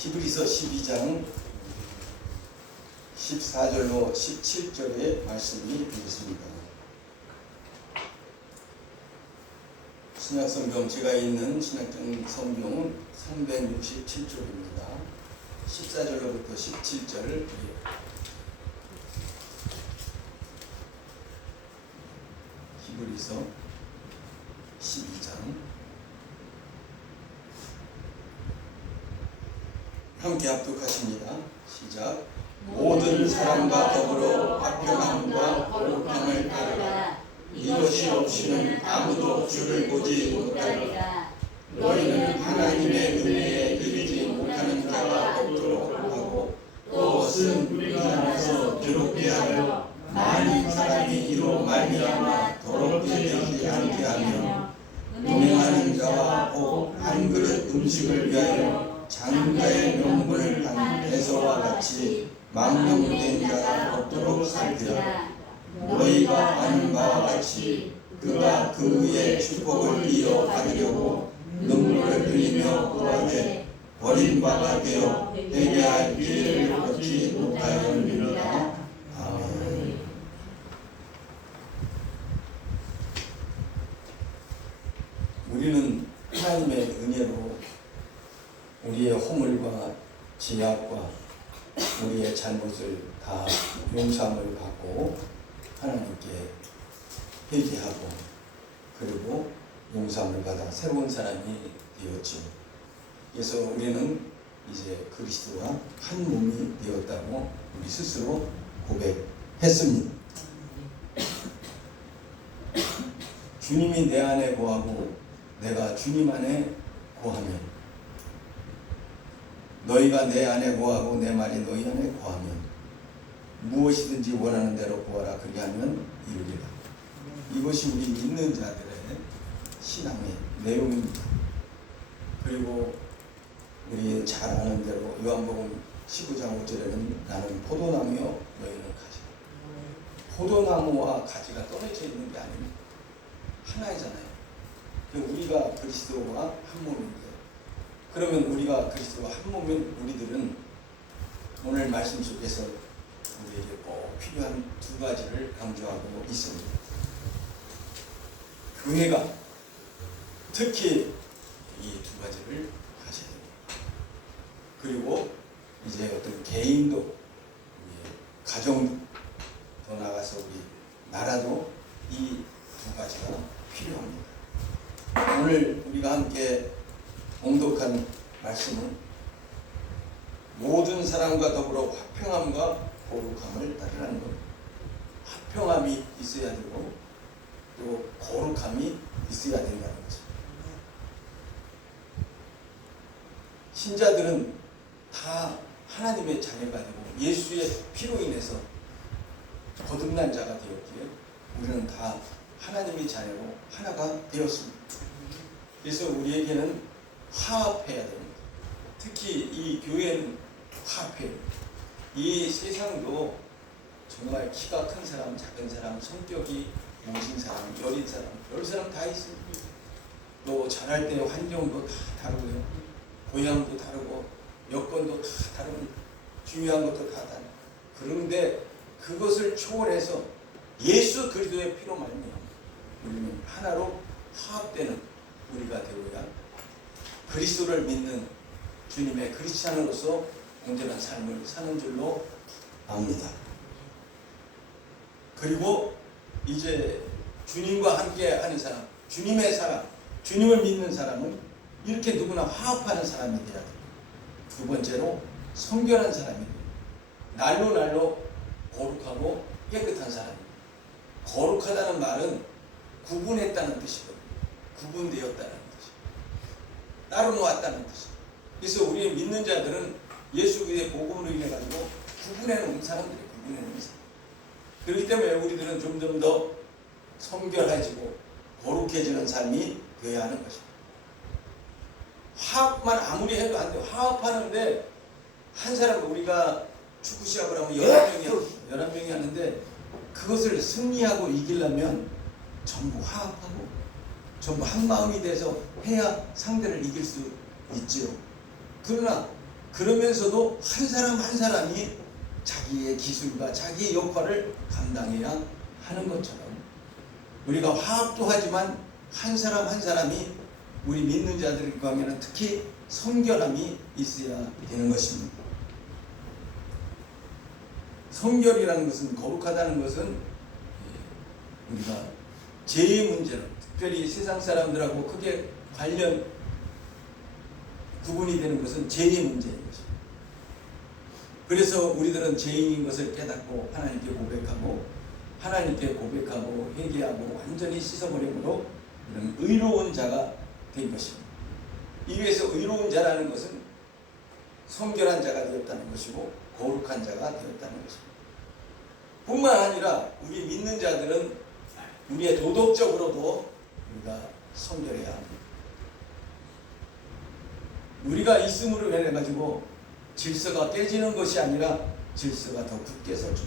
히브리서 12장 14절로 17절의 말씀이 있습니다. 신약성경 제가 있는 신약성경은 367쪽입니다. 14절로부터 17절 히브리서 12장 함께 합독하십니다. 시작. 모든 사람과 더불어 화평함과 거룩함을 따르라. 이것이 없이는 아무도 주를 보지 못하리라. 너희는 하나님의 은혜에 이르지 못하는 자가 없도록 하고 그것은 우리 안에서 더럽게 하여 많은 사람이 이로 말미암아 더럽게 되지 않게 하며 음행하는 자와 혹 한 그릇 음식을 위하여 장자의 명분을 한 에서와 같이 망령된 자가 없도록 살피라. 너희가 아는 바와 같이 그가 그 위에 축복을 이어받으려고 눈물을 흘리며 구하되 버림받아 되어 회개할 기회를 얻지 못하였느니라. 아멘. 우리는 하나님의 은혜로 우리의 허물과 죄악과 우리의 잘못을 다 용서함을 받고 하나님께 회개하고 그리고 용서함을 받아 새로운 사람이 되었죠. 그래서 우리는 이제 그리스도와 한 몸이 되었다고 우리 스스로 고백했습니다. 주님이 내 안에 거하고 내가 주님 안에 거하면 너희가 내 안에 거하고 내 말이 너희 안에 거하면 무엇이든지 원하는 대로 구하라. 그리하면 이루리라. 이것이 우리 믿는 자들의 신앙의 내용입니다. 그리고 우리 잘 아는 대로 요한복음 19장 5절에는 나는 포도나무요 너희는 가지. 포도나무와 가지가 떨어져 있는 게 아닙니다. 하나이잖아요. 우리가 그리스도와 한 몸인데 그러면 우리가 그리스도와 한 몸인 우리들은 오늘 말씀 속에서 우리에게 꼭 필요한 두 가지를 강조하고 있습니다. 교회가 특히 이 두 가지를 가져야 됩니다. 그리고 이제 어떤 개인도 우리 가정도 더 나아가서 우리 나라도 이 두 가지가 필요합니다. 오늘 우리가 함께 봉독한 말씀은 모든 사람과 더불어 화평함과 거룩함을 따르라는 겁니다. 화평함이 있어야 되고 또 거룩함이 있어야 된다는 거죠. 신자들은 다 하나님의 자녀가 되고 예수의 피로 인해서 거듭난 자가 되었기에 우리는 다 하나님의 자녀로 하나가 되었습니다. 그래서 우리에게는 화합해야 됩니다. 특히 이 교회는 화합해요. 이 세상도 정말 키가 큰 사람, 작은 사람, 성격이 모진 사람, 여린 사람, 별 사람 다 있습니다. 또 자랄 때 환경도 다 다르고요. 고향도 다르고 여건도 다 다른 중요한 것도 다 다르고 그런데 그것을 초월해서 예수 그리스도의 피로 말미암아 우리는 하나로 화합되는 우리가 되어야 그리스도를 믿는 주님의 크리스찬으로서 온전한 삶을 사는 줄로 압니다. 그리고 이제 주님과 함께 하는 사람, 주님의 사람, 주님을 믿는 사람은 이렇게 누구나 화합하는 사람이 되어야 돼요. 두 번째로 성결한 사람이 돼요. 날로 날로 거룩하고 깨끗한 사람입니다. 거룩하다는 말은 구분했다는 뜻이거든요. 구분되었다는 뜻이에요. 따로 놓았다는 뜻이에요. 그래서 우리 믿는 자들은 예수 그리스도의 복음으로 인해 가지고 구분해 놓은 사람들이 구분해 놓은 사람. 그렇기 때문에 우리들은 점점 더 성결해지고 거룩해지는 삶이 되어야 하는 것입니다. 화합만 아무리 해도 안 돼요. 화합하는데 한 사람 우리가 축구 시합을 하면 11명이 하는데 그것을 승리하고 이기려면 전부 화합하고 전부 한 마음이 돼서 해야 상대를 이길 수 있지요. 그러나 그러면서도 한 사람 한 사람이 자기의 기술과 자기의 역할을 감당해야 하는 것처럼 우리가 화합도 하지만 한 사람 한 사람이 우리 믿는 자들의 관계는 특히 성결함이 있어야 되는 것입니다. 성결이라는 것은, 거룩하다는 것은 우리가 죄의 문제로, 특별히 세상 사람들하고 크게 구분이 되는 것은 죄의 문제인 것입니다. 그래서 우리들은 죄인인 것을 깨닫고 하나님께 고백하고 회개하고 완전히 씻어버림으로 우리는 의로운 자가 된 것입니다. 이위에서 의로운 자라는 것은 성결한 자가 되었다는 것이고 거룩한 자가 되었다는 것입니다. 뿐만 아니라 우리 믿는 자들은 우리의 도덕적으로도 우리가 성결해야 합니다. 우리가 있음으로 인해 가지고 질서가 깨지는 것이 아니라 질서가 더 굳게 서죠.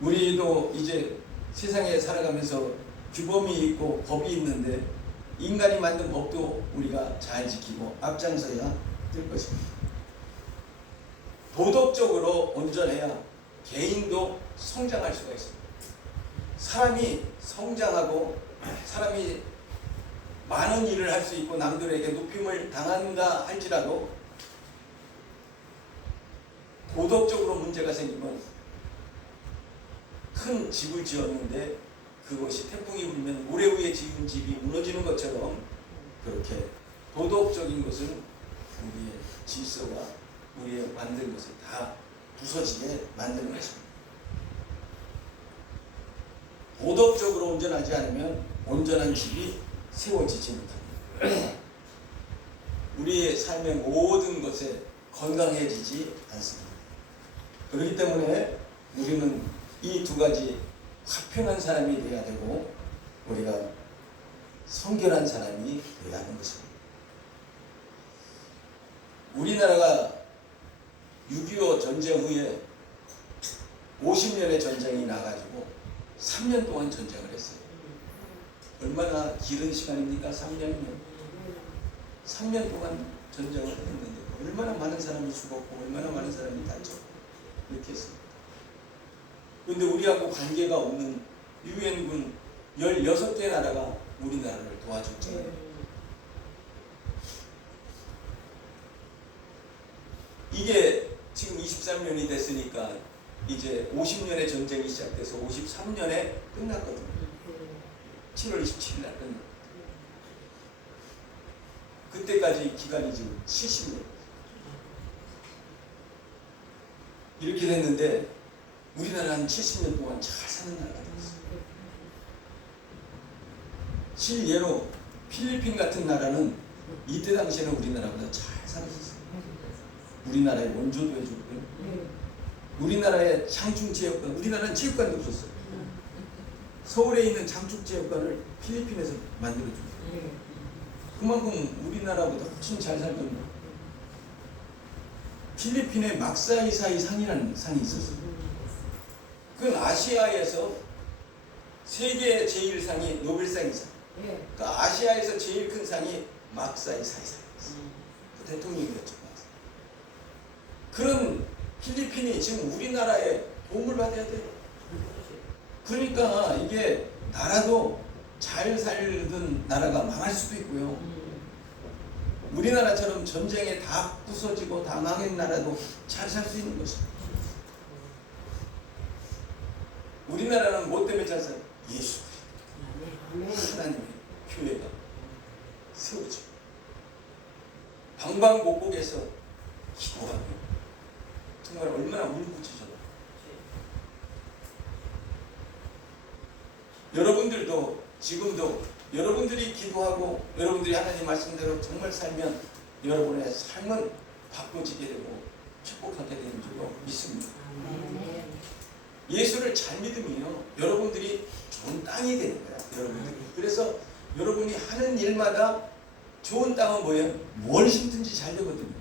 우리도 이제 세상에 살아가면서 규범이 있고 법이 있는데 인간이 만든 법도 우리가 잘 지키고 앞장서야 될 것입니다. 도덕적으로 온전해야 개인도 성장할 수가 있습니다. 사람이 성장하고 사람이 많은 일을 할 수 있고 남들에게 높임을 당한다 할지라도 도덕적으로 문제가 생기면 큰 집을 지었는데 그것이 태풍이 불면 모래 위에 지은 집이 무너지는 것처럼 그렇게 도덕적인 것은 우리의 질서와 우리의 만든 것을 다 부서지게 만드는 것입니다. 도덕적으로 온전하지 않으면 온전한 집이 세워지지 못합니다. 우리의 삶의 모든 것에 건강해지지 않습니다. 그렇기 때문에 우리는 이 두 가지 화평한 사람이 되어야 되고 우리가 성결한 사람이 되어야 하는 것입니다. 우리나라가 6.25 전쟁 후에 50년의 전쟁이 나가지고 3년 동안 전쟁을 했어요. 얼마나 길은 시간입니까? 3년이면. 3년 동안 전쟁을 했는데 얼마나 많은 사람이 죽었고 얼마나 많은 사람이 다쳤고 이렇게 했습니다. 그런데 우리하고 관계가 없는 유엔군 16개 나라가 우리나라를 도와줬잖아요. 이게 지금 23년이 됐으니까 이제 50년의 전쟁이 시작돼서 53년에 끝났거든요. 7월 27일 날 끝났거든요. 그때까지 기간이 지금 70년. 이렇게 됐는데 우리나라는 70년 동안 잘 사는 나라가 되었어요. 실예로 필리핀 같은 나라는 이때 당시에는 우리나라보다 잘 살았었어요. 우리나라에 원조도 해줬고요. 우리나라의 장충체육관, 우리나라는 체육관도 없었어요. 서울에 있는 장충체육관을 필리핀에서 만들어줬어요. 그만큼 우리나라보다 훨씬 잘 살던 거. 필리핀에 막사이사이 상이라는 상이 있었어요. 그건 아시아에서 세계 제일 상이 노벨상이상. 그 아시아에서 제일 큰 상이 막사이사이 상이었어요. 그 대통령이었죠. 그런 필리핀이 지금 우리나라에 도움을 받아야 돼요. 그러니까 이게 나라도 잘 살던 나라가 망할 수도 있고요. 우리나라처럼 전쟁에 다 부서지고 다 망한 나라도 잘 살 수 있는 것입니다. 우리나라는 뭐 때문에 잘 살아요? 예수 그리스도. 하나님의 교회가 세워져. 방방곡곡에서 기도하며 정말 얼마나 울부짖어요. 여러분들도 지금도 여러분들이 기도하고 여러분들이 하나님 말씀대로 정말 살면 여러분의 삶은 바꿔지게 되고 축복하게 되는 줄로 믿습니다. 예수를 잘 믿으면요 여러분들이 좋은 땅이 되는 거야. 여러분들이. 그래서 여러분이 하는 일마다 좋은 땅은 뭐예요? 뭘 심든지 잘 되거든요.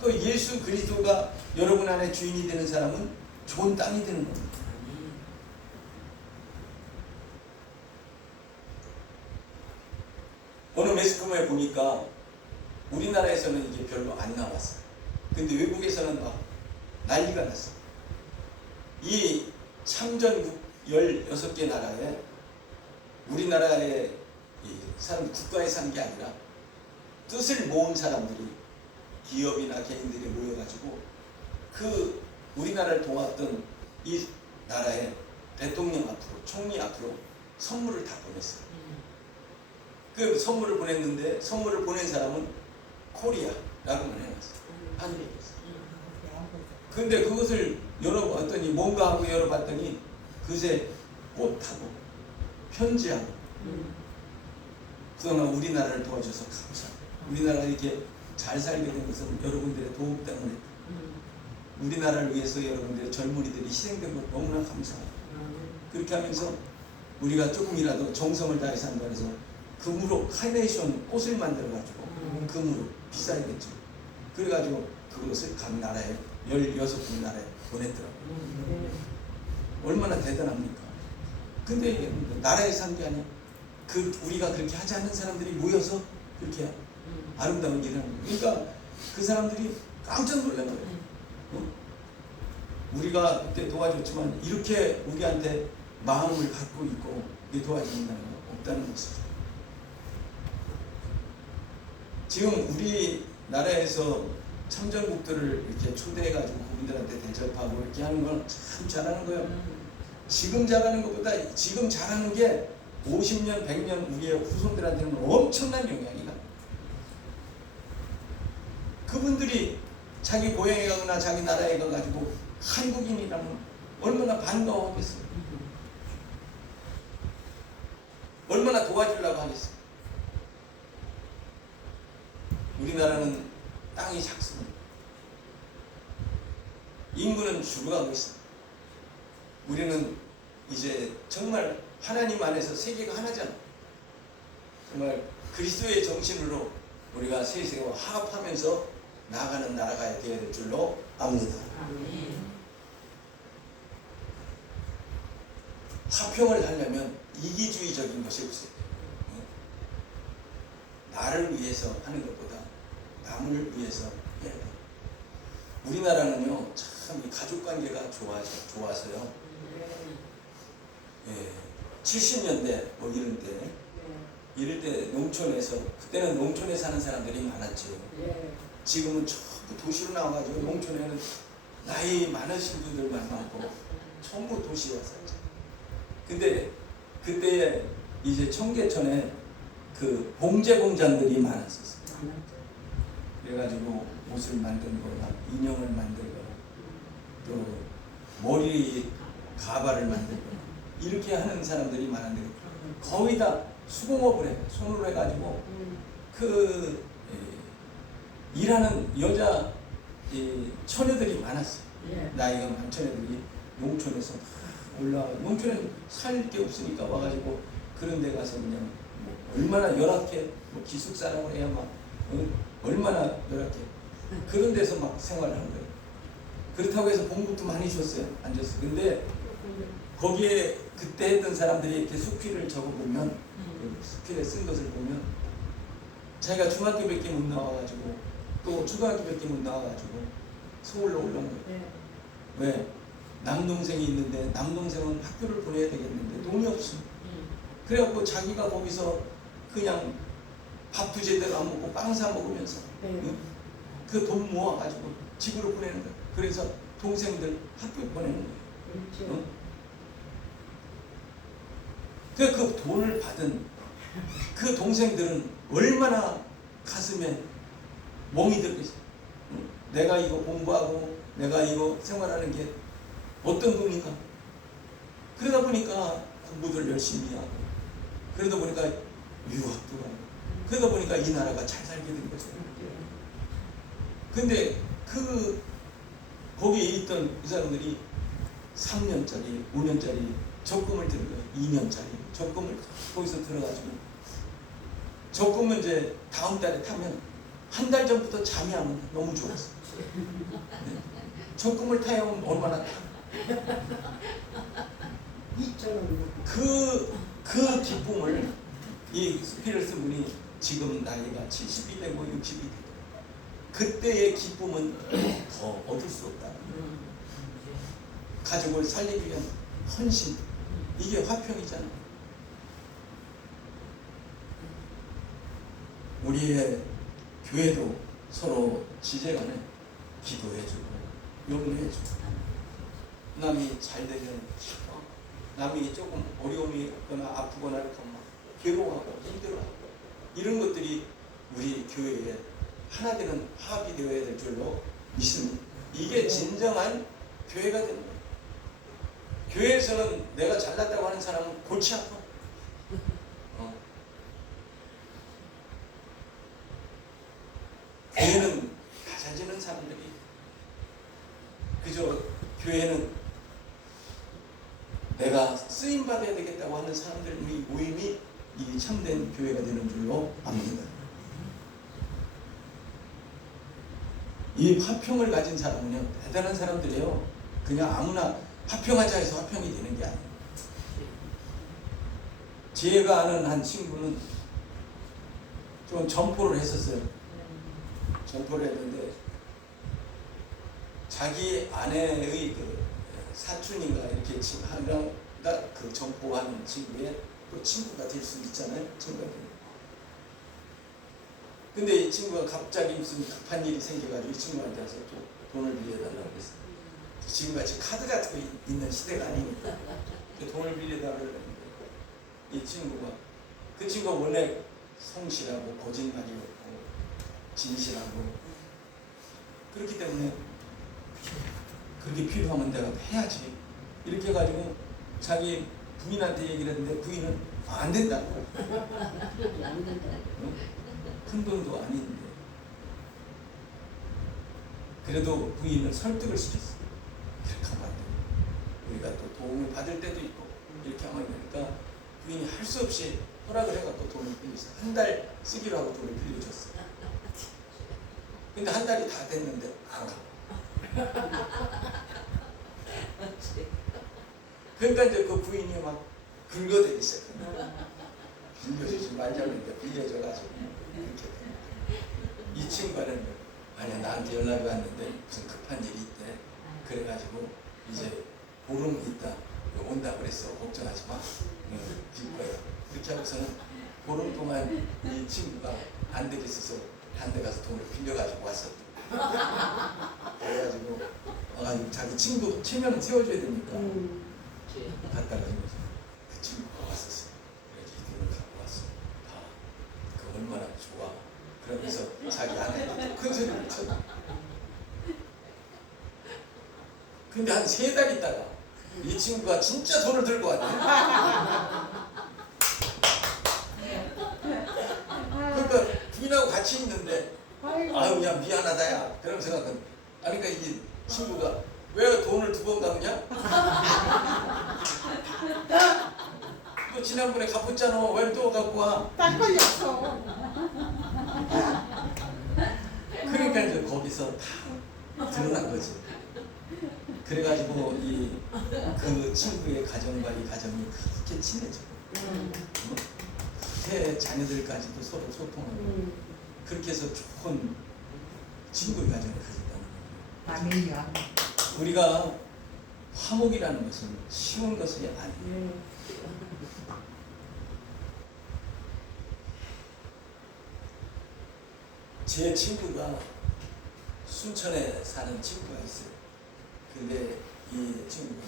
그 예수 그리스도가 여러분 안에 주인이 되는 사람은 좋은 땅이 되는 겁니다. 어느 매스컴에 보니까 우리나라에서는 이게 별로 안 나왔어요. 근데 외국에서는 막 난리가 났어. 이 참전국 16개 나라에 우리나라의 사람 국가에 산 게 아니라 뜻을 모은 사람들이 기업이나 개인들이 모여가지고 그 우리나라를 도왔던 이 나라의 대통령 앞으로 총리 앞으로 선물을 다 보냈어요. 그 선물을 보냈는데 선물을 보낸 사람은 코리아라고만 해놨어요. 한국에 있어요. 근데 그것을 열어봤더니 뭔가 하고 열어봤더니 그새 꽃하고 편지하고 그동안 우리나라를 도와줘서 감사합니다. 우리나라가 이렇게 잘 살게 된 것은 여러분들의 도움 때문에 우리나라를 위해서 여러분들의 젊은이들이 희생된 것 너무나 감사합니다. 그렇게 하면서 우리가 조금이라도 정성을 다해서 한다 해서 금으로 카네이션 꽃을 만들어가지고 금으로 비싸겠죠. 그래가지고 그것을 각 나라에 16개 나라에 보냈더라고요. 얼마나 대단합니까? 근데 이게 나라에서 한 게 아니야. 우리가 그렇게 하지 않는 사람들이 모여서 그렇게 아름다운 일을 하는 거예요. 그러니까 그 사람들이 깜짝 놀란 거예요. 우리가 그때 도와줬지만 이렇게 우리한테 마음을 갖고 있고 도와주는 나라가 없다는 것이죠. 지금 우리나라에서 참전국들을 이렇게 초대해가지고 국민들한테 대접하고 이렇게 하는 건 참 잘하는 거예요. 지금 잘하는 것보다 지금 잘하는 게 50년, 100년 우리의 후손들한테는 엄청난 영향이 나. 그분들이 자기 고향에 가거나 자기 나라에 가가지고 한국인이라면 얼마나 반가워하겠어요. 얼마나 도와주려고 하겠어요. 우리나라는 땅이 작습니다. 인구는 줄어가고 있어요. 우리는 이제 정말 하나님 안에서 세계가 하나잖아. 정말 그리스도의 정신으로 우리가 세계와 화합하면서 나아가는 나라가 되어야 될 줄로 압니다. 화평을 하려면 이기주의적인 것이 없어요. 나를 위해서 하는 것보다 남을 위해서 해야 돼요. 우리나라는요, 참 가족관계가 좋아서요. 예, 70년대 뭐 이럴 때 농촌에서 그때는 농촌에 사는 사람들이 많았죠. 지금은 전부 도시로 나와가지고 농촌에는 나이 많으신 분들만 많고 전부 도시에 살죠. 근데 그때 이제 청계천에 그 봉제 공장들이 많았었어요. 그래가지고 옷을 만들거나 인형을 만들거나 또 머리 가발을 만들거나 이렇게 하는 사람들이 많은데 거의 다 수공업을 해 손으로 해가지고 그 일하는 여자 처녀들이 많았어요. 나이가 많은 처녀들이 농촌에서 농촌에 살 게 없으니까 와가지고 그런 데 가서 그냥 뭐 얼마나 열악해 뭐 기숙사라고 해야 막 얼마나 열악해 그런 데서 막 생활을 한 거예요. 그렇다고 해서 봉급도 많이 줬어요. 안 줬어요. 근데 거기에 그때 했던 사람들이 이렇게 수필을 적어보면 수필에 쓴 것을 보면 자기가 중학교밖에 못 나와가지고 또 초등학교밖에 못 나와가지고 서울로 올라온 거예요. 왜? 남동생이 있는데 남동생은 학교를 보내야 되겠는데 돈이 없어. 그래갖고 자기가 거기서 그냥 밥도 제대로 안 먹고 빵 사 먹으면서 그 돈 모아가지고 집으로 보내는 거예요. 그래서 동생들 학교에 보내는 거예요. 그 돈을 받은 그 동생들은 얼마나 가슴에 멍이 들겠어요. 내가 이거 공부하고 내가 이거 생활하는 게 어떤 돈인가? 그러다 보니까 공부를 열심히 하고 그러다 보니까 유학도 가고 그러다 보니까 이 나라가 잘 살게 된 거죠. 근데 거기에 있던 그 사람들이 3년짜리, 5년짜리 적금을 드는 거예요. 2년짜리 적금을 거기서 들어가지고 적금은 이제 다음 달에 타면 한 달 전부터 잠이 안 온다. 너무 좋았어. 네. 적금을 타야 하면 얼마나 타? 2,000원. 그 기쁨을 이 스피를 쓴 분이 지금 나이가 70이 되고 60이 되고 그때의 기쁨은 더 얻을 수 없다. 가족을 살리기 위한 헌신, 이게 화평이잖아. 우리의 교회도 서로 지제간에 기도해주고 용서해주고, 남이 잘 되면 기뻐, 남이 조금 어려움이 있거나 아프거나 이렇게 막 괴로워하고 힘들어하고, 이런 것들이 우리 교회에 하나 되는 화합이 되어야 될 줄로 믿습니다. 이게 진정한 교회가 되는 거예요. 교회에서는 내가 잘났다고 하는 사람은 골치 아파. 교회는 낮아지는 사람들이, 그저 교회는 내가 쓰임받아야 되겠다고 하는 사람들의 모임이 이 참된 교회가 되는 줄로 압니다. 이 화평을 가진 사람은요, 대단한 사람들이에요. 그냥 아무나 화평하자 해서 화평이 되는 게 아니에요. 제가 아는 한 친구는 좀 점포를 했었어요. 점포를 했는데 자기 아내의 그 사촌인가 이렇게 하나가 그 점포하는 친구의 또 친구가 될 수 있잖아요. 친구가. 근데 이 친구가 갑자기 무슨 급한 일이 생겨가지고 이 친구한테 와서 또 돈을 빌려달라고 했어요. 지금같이 카드 같은 거 있는 시대가 아니니까 돈을 빌려달라고 했는데, 이 친구가, 그 친구가 원래 성실하고 거짓말이 없고 진실하고, 그렇기 때문에 그렇게 필요하면 내가 해야지 이렇게 해가지고 자기 부인한테 얘기를 했는데 부인은 안 된다는 거야. 큰 돈도 아닌데. 그래도 부인을 설득을 시켰어. 이렇게 하면 안 돼. 우리가 또 도움을 받을 때도 있고 이렇게 하면 되니까 부인이 할 수 없이 허락을 해갖고 돈을 빌렸어. 한 달 쓰기로 하고 돈을 빌려줬어. 근데 한 달이 다 됐는데 안 가. 그러니까 이제 그 부인이 막 긁어대기 시작해. 빌려주지 말자는데 빌려줘가지고 이렇게 돼. 이 친구는 아니야, 나한테 연락이 왔는데 무슨 급한 일이 있대. 그래가지고 이제 보름 있다 온다고 그랬어. 걱정하지 마. 줄 거야. 그렇게 하고서는 보름 동안 이 친구가 안 되겠어서 한 데 가서 돈을 빌려가지고 왔었대. 그래가지고 자기 친구 체면은 세워줘야 되니까 갔다가 그 친구가 왔었어. 그래서 이 돈을 갖고 왔어. 그 얼마나 좋아. 그러면서 자기 아내한테 큰 소리를 쳤다. 근데 한 3달 있다가 이 친구가 진짜 돈을 들고 왔대. 그러니까 부인하고 같이 있는데 아유 야 미안하다 야 그런 생각은 아니, 그러니까 이 친구가 왜 돈을 2번 갚냐? 너 지난번에 갚았잖아. 왜 또 갖고 와? 딱 걸렸어. 그러니까 이제 거기서 다 드러난 거지. 그래가지고 그 친구의 가정과 이 가정이 그렇게 친해지고 새 자녀들까지도 서로 소통하고 그렇게 해서 좋은 친구의 가정을 가졌다는 거예요. 아멘이야. 우리가 화목이라는 것은 쉬운 것이 아니에요. 제 친구가 순천에 사는 친구가 있어요. 근데 이 친구는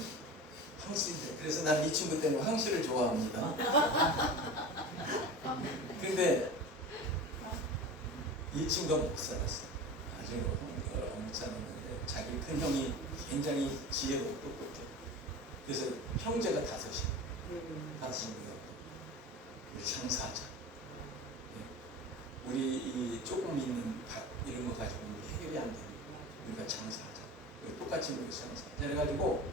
황씨인데, 그래서 난 이 친구 때문에 황씨를 좋아합니다. 근데 이 친구가 못 살았어. 아주 못 살았는데 자기 큰 형이 굉장히 지혜롭고 똑똑해. 그래서 형제가 5이야. 5이요. 우리 장사하자. 우리 이 조금 있는 밭 이런 거 가지고 해결이 안 되니까 우리가 장사하자. 똑같이 우리 장사하자. 그래가지고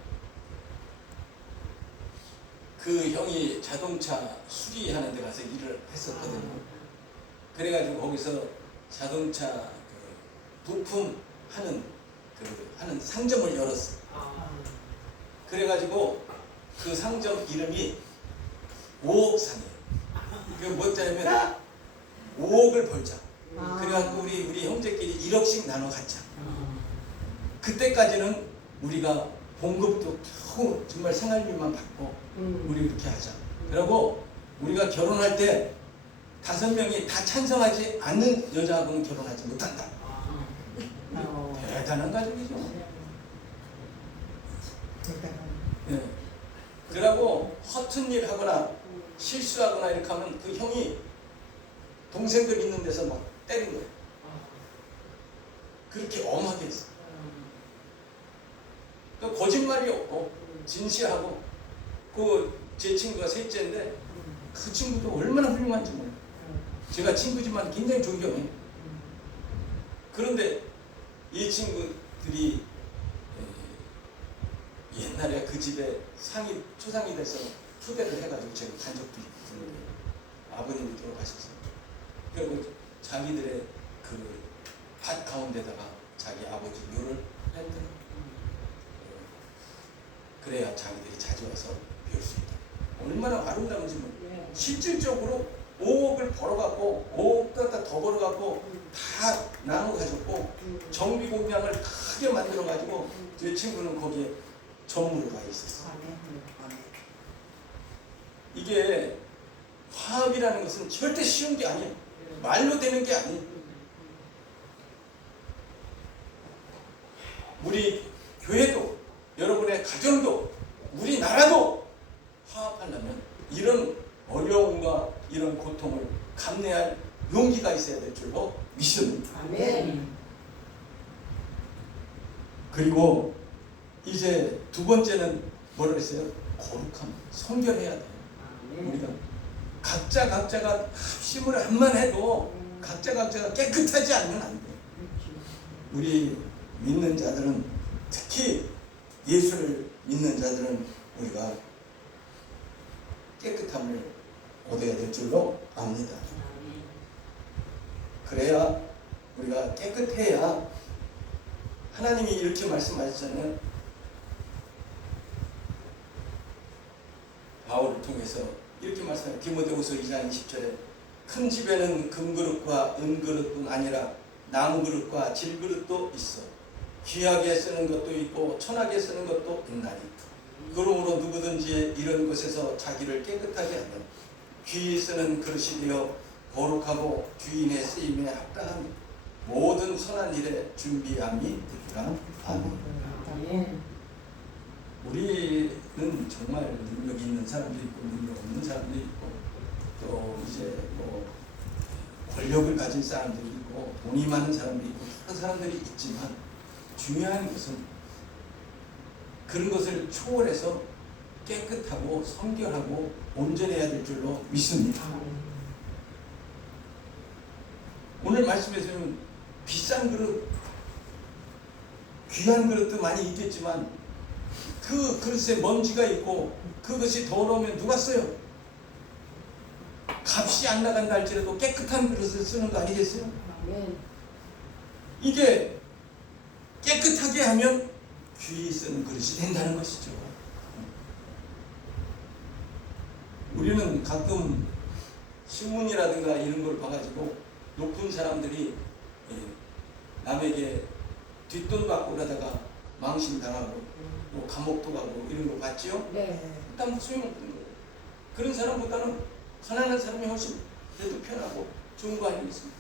그 형이 자동차 수리하는 데 가서 일을 했었거든요. 그래가지고 거기서 자동차 부품 하는 상점을 열었어. 그래가지고 그 상점 이름이 5억 상이에요. 그게 뭐냐면 5억을 벌자. 그래갖고 우리 형제끼리 1억씩 나눠 갖자. 그때까지는 우리가 봉급도 겨우 정말 생활비만 받고 우리 이렇게 하자. 그리고 우리가 결혼할 때 5명이 다 찬성하지 않는 여자하고는 결혼하지 못한다. 대단한 가족이죠. 예. 그러고 허튼 일 하거나 실수하거나 이렇게 하면 그 형이 동생들 있는 데서 막 때린 거예요. 그렇게 엄하게 했어. 그러니까 거짓말이 없고 진실하고 제 친구가 셋째인데 그 친구도 얼마나 훌륭한지 몰라요. 제가 친구지만 굉장히 존경해요. 그런데 이 친구들이 옛날에 그 집에 초상이 돼서 초대를 해가지고 제가 간 적도 있거든요. 아버님이 돌아가셔서. 그리고 자기들의 그 밭 가운데다가 자기 아버지 묘를 했더라고요. 그래야 자기들이 자주 와서 배울 수 있다. 얼마나 아름다운지 몰라요. 실질적으로 5억을 벌어갖고 5억 더 벌어갖고 다 나눠 가졌고 정비 공장을 크게 만들어가지고 제 친구는 거기에 전무로 가 있었어요. 이게 화합이라는 것은 절대 쉬운 게 아니에요. 말로 되는 게 아니에요. 우리 교회도 여러분의 가정도 우리나라도 화합하려면 이런 어려움과 이런 고통을 감내할 용기가 있어야 될 줄로 믿습니다. 아멘. 그리고 이제 두 번째는 뭐라 했어요? 거룩함, 성결해야 돼요. 우리가 각자가 합심을 한만 해도 각자가 깨끗하지 않으면 안 돼요. 우리 믿는 자들은, 특히 예수를 믿는 자들은 우리가 깨끗함을 얻어야 될 줄로 압니다. 그래야 우리가 깨끗해야 하나님이 이렇게 말씀하셨잖아요. 바울을 통해서 이렇게 말씀해요. 디모데후서 2장 20절에 큰 집에는 금그릇과 은그릇뿐 아니라 나무그릇과 질그릇도 있어 귀하게 쓰는 것도 있고 천하게 쓰는 것도 있나니 그러므로 누구든지 이런 것에서 자기를 깨끗하게 하면 귀히 쓰는 그릇이 되어 거룩하고 주인의 쓰임에 합당한 모든 선한 일에 준비함이 되리라. 아멘. 우리는 정말 능력이 있는 사람도 있고 능력 없는 사람도 있고 또 이제 뭐 권력을 가진 사람들이 있고 돈이 많은 사람도 있고 그런 사람들이 있지만 중요한 것은 그런 것을 초월해서 깨끗하고 성결하고 온전해야 될 줄로 믿습니다. 오늘 말씀에서는 비싼 그릇, 귀한 그릇도 많이 있겠지만 그 그릇에 먼지가 있고 그것이 더러우면 누가 써요? 값이 안 나간다 할지라도 깨끗한 그릇을 쓰는 거 아니겠어요? 이게 깨끗하게 하면 귀히 쓰는 그릇이 된다는 것이죠. 우리는 가끔 신문이라든가 이런 걸 봐가지고 높은 사람들이 남에게 뒷돈 받고 그러다가 망신당하고 또 감옥도 가고 이런 거 봤지요? 네. 일단 소용없는 거예요. 그런 사람보다는 가난한 사람이 훨씬 그래도 편하고 좋은 거 아니겠습니까?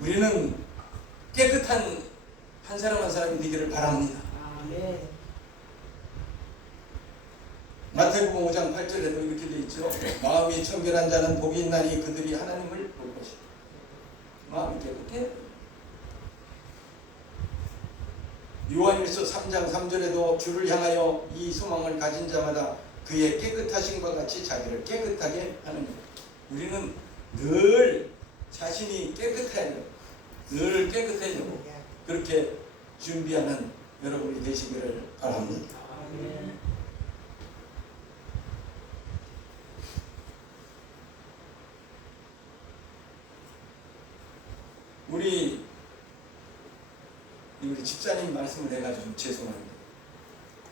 우리는 깨끗한 한 사람 한 사람이 되기를 바랍니다. 네. 마태복음 5장 8절에도 이렇게 되어 있죠. 마음이 청결한 자는 복이 있나니 그들이 하나님을 볼 것이다. 마음이 깨끗해. 요한일서 3장 3절에도 주를 향하여 이 소망을 가진 자마다 그의 깨끗하심과 같이 자기를 깨끗하게 하는 것. 우리는 늘 자신이 깨끗해야 돼요. 늘 깨끗해지고 그렇게 준비하는 여러분이 되시기를 바랍니다. 우리 집사님 말씀을 해가지고 좀 죄송합니다.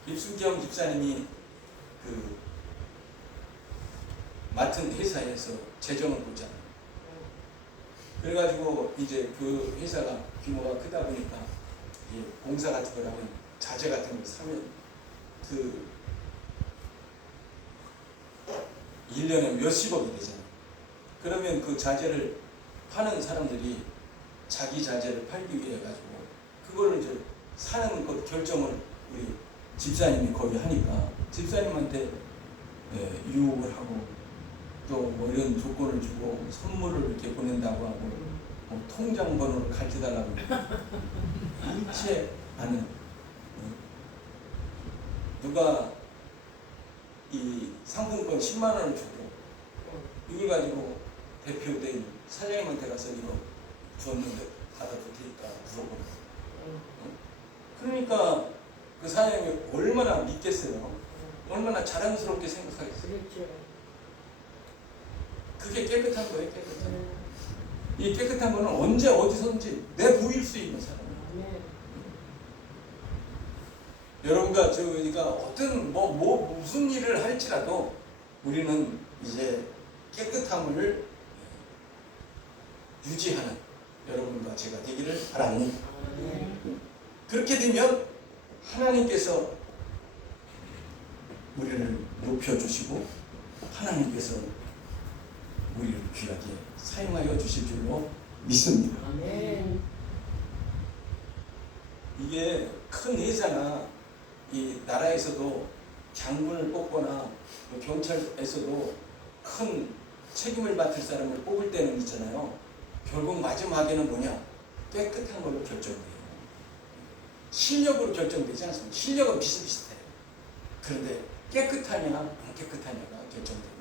입순경 집사님이 그 맡은 회사에서 재정을 보자. 그래가지고 이제 그 회사가 규모가 크다 보니까 공사 같은 걸 하면 자재 같은 걸 사면 그 1년에 몇십억이 되잖아요. 그러면 그 자재를 파는 사람들이 자기 자재를 팔기 위해 가지고 그거를 이제 사는 것 결정을 우리 집사님이 거의 하니까 집사님한테 유혹을 하고 또 뭐 이런 조건을 주고 선물을 이렇게 보낸다고 하고 뭐 통장 번호를 가르쳐달라고 일체 않은 누가 이 상품권 10만 원을 주고 이걸 가지고 대표된 사장님한테 가서 이거 줬는데 받아도 될까 물어보고 그러니까 그 사장님이 얼마나 믿겠어요? 얼마나 자랑스럽게 생각하겠어요? 그게 깨끗한 거예요, 깨끗한 거. 이 깨끗한 거는 언제 어디서든지 내보일 수 있는 사람이에요. 여러분과 저희가 어떤 무슨 일을 할지라도 우리는 이제 깨끗함을 유지하는 여러분과 제가 되기를 바랍니다. 그렇게 되면 하나님께서 우리를 높여주시고 하나님께서 우리를 귀하게 사용하여 주실 줄로 믿습니다. 이게 큰 회사나 이 나라에서도 장군을 뽑거나 경찰에서도 큰 책임을 맡을 사람을 뽑을 때는 있잖아요. 결국 마지막에는 뭐냐? 깨끗한 걸로 결정돼요. 실력으로 결정되지 않습니다. 실력은 비슷비슷해요. 그런데 깨끗하냐 안 깨끗하냐가 결정됩니다.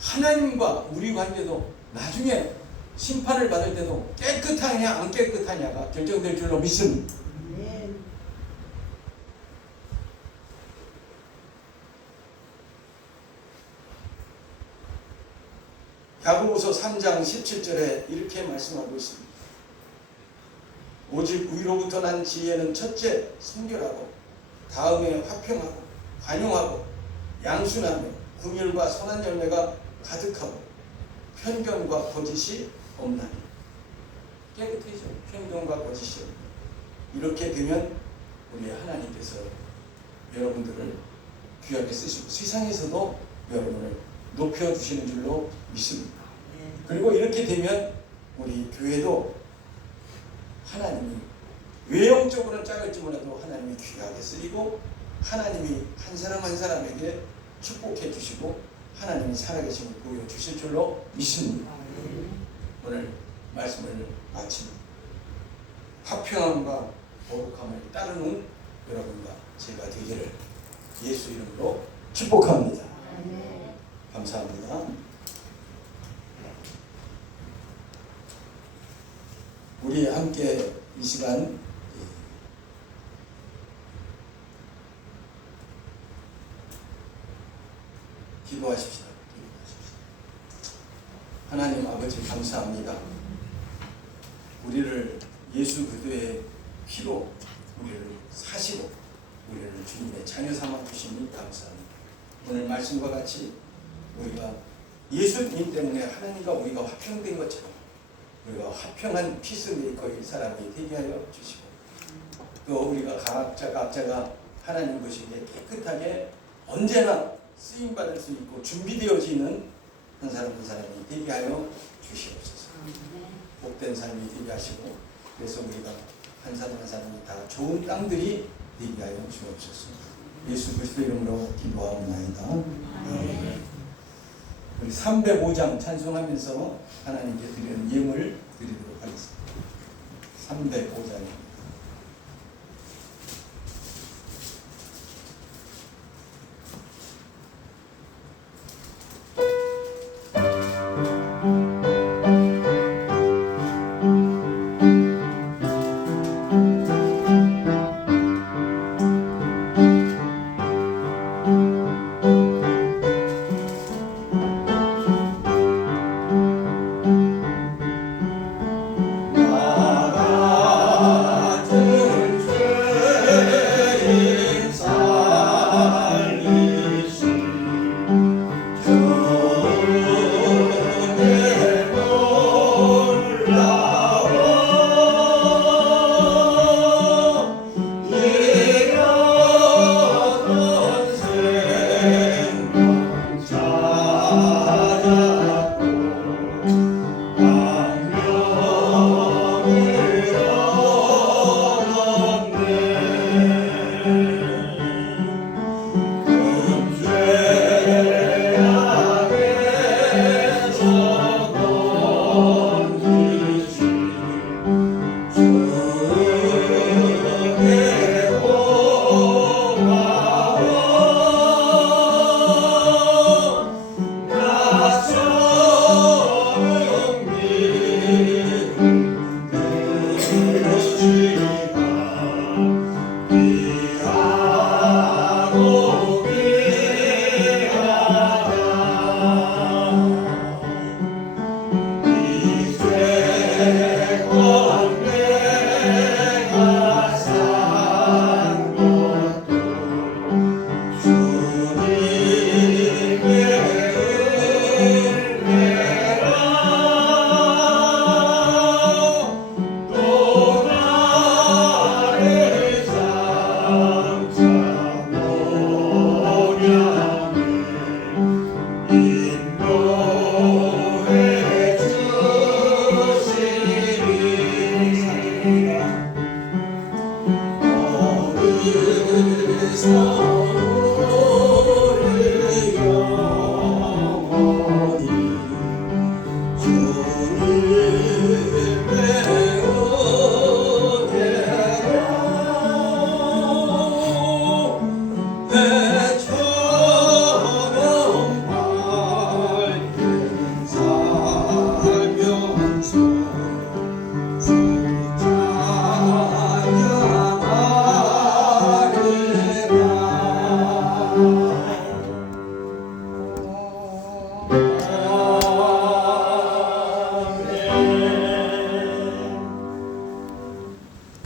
하나님과 우리 관계도 나중에 심판을 받을 때도 깨끗하냐 안 깨끗하냐가 결정될 줄로 믿습니다. 야고보서 3장 17절에 이렇게 말씀하고 있습니다. 오직 위로부터 난 지혜는 첫째 순결하고 다음에 화평하고 관용하고 양순하며 긍휼과 선한 열매가 가득하고 편견과 거짓이 없나니. 깨끗해져. 편견과 거짓이 없나니. 이렇게 되면 우리 하나님께서 여러분들을 귀하게 쓰시고 세상에서도 여러분을 높여주시는 줄로 믿습니다. 그리고 이렇게 되면 우리 교회도 하나님이 외형적으로는 작을지 몰라도 하나님이 귀하게 쓰이고 하나님이 한 사람 한 사람에게 축복해 주시고 하나님이 살아계심을 보여주실 줄로 믿습니다. 오늘 말씀을 마칩니다. 화평함과 거룩함을 따르는 여러분과 제가 되기를 예수 이름으로 축복합니다. 감사합니다. 우리 함께 이 시간 기도하십시다. 하나님 아버지 감사합니다. 우리를 예수 그리스도의 피로 우리를 사시고 우리를 주님의 자녀 삼아 주시니 감사합니다. 오늘 말씀과 같이 우리가 예수님 때문에 하나님과 우리가 화평된 것처럼 우리가 화평한 피스메이커의 사람이 되게 하여 주시고 또 우리가 각자가 하나님 보시기에 깨끗하게 언제나 쓰임받을 수 있고 준비되어지는 한 사람 한 사람이 되게 하여 주시옵소서. 복된 삶이 되게 하시고 그래서 우리가 한 사람 한 사람이 다 좋은 땅들이 되게 하여 주옵소서. 예수 그리스도 이름으로 기도하옵나이다. 우리 305장 찬송하면서 하나님께 드리는 예물 드리도록 하겠습니다. 305장입니다. 나가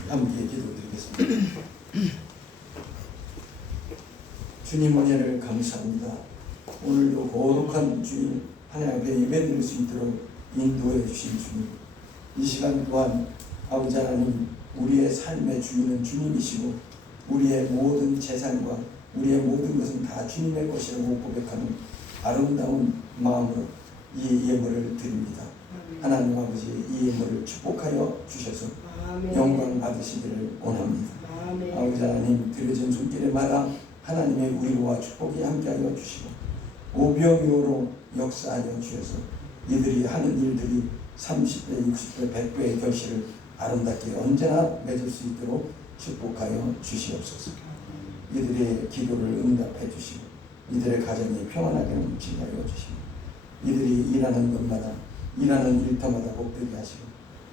함께 기도드리겠습니다. 주님 은혜를 감사합니다. 오늘도 거룩한 주님 하나님 앞에 예배드릴 수 있도록 인도해 주신 주님, 이 시간 또한 아버지 하나님, 우리의 삶의 주인은 주님이시고 우리의 모든 재산과 우리의 모든 것은 다 주님의 것이라고 고백하는 아름다운 마음으로 이 예물을 드립니다. 하나님 아버지, 이 예물을 축복하여 주셔서 영광 받으시기를 원합니다. 아버지 하나님, 드려진 손길에마다 하나님의 위로와 축복이 함께하여 주시고 오병이어로 역사하여 주셔서 이들이 하는 일들이 30배, 60배, 100배의 결실을 아름답게 언제나 맺을 수 있도록 축복하여 주시옵소서. 이들의 기도를 응답해 주시고 이들의 가정이 평안하게 넘치게 하여 주시고 이들이 일하는 것마다 일하는 일터마다 복되게 하시고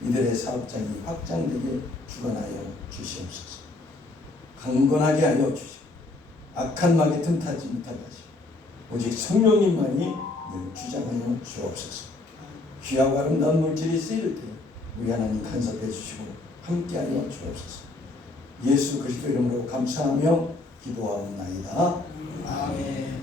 이들의 사업장이 확장되게 주관하여 주시옵소서. 강건하게 하여 주시고 악한 막에 틈타지 못하게 하시고 오직 성령님만이 늘 주장하여 주옵소서. 귀하고 아름다운 물질이 쓰일 때 우리 하나님 간섭해 주시고 함께하여 주옵소서. 예수 그리스도 이름으로 감사하며 기도하옵나이다. 아멘.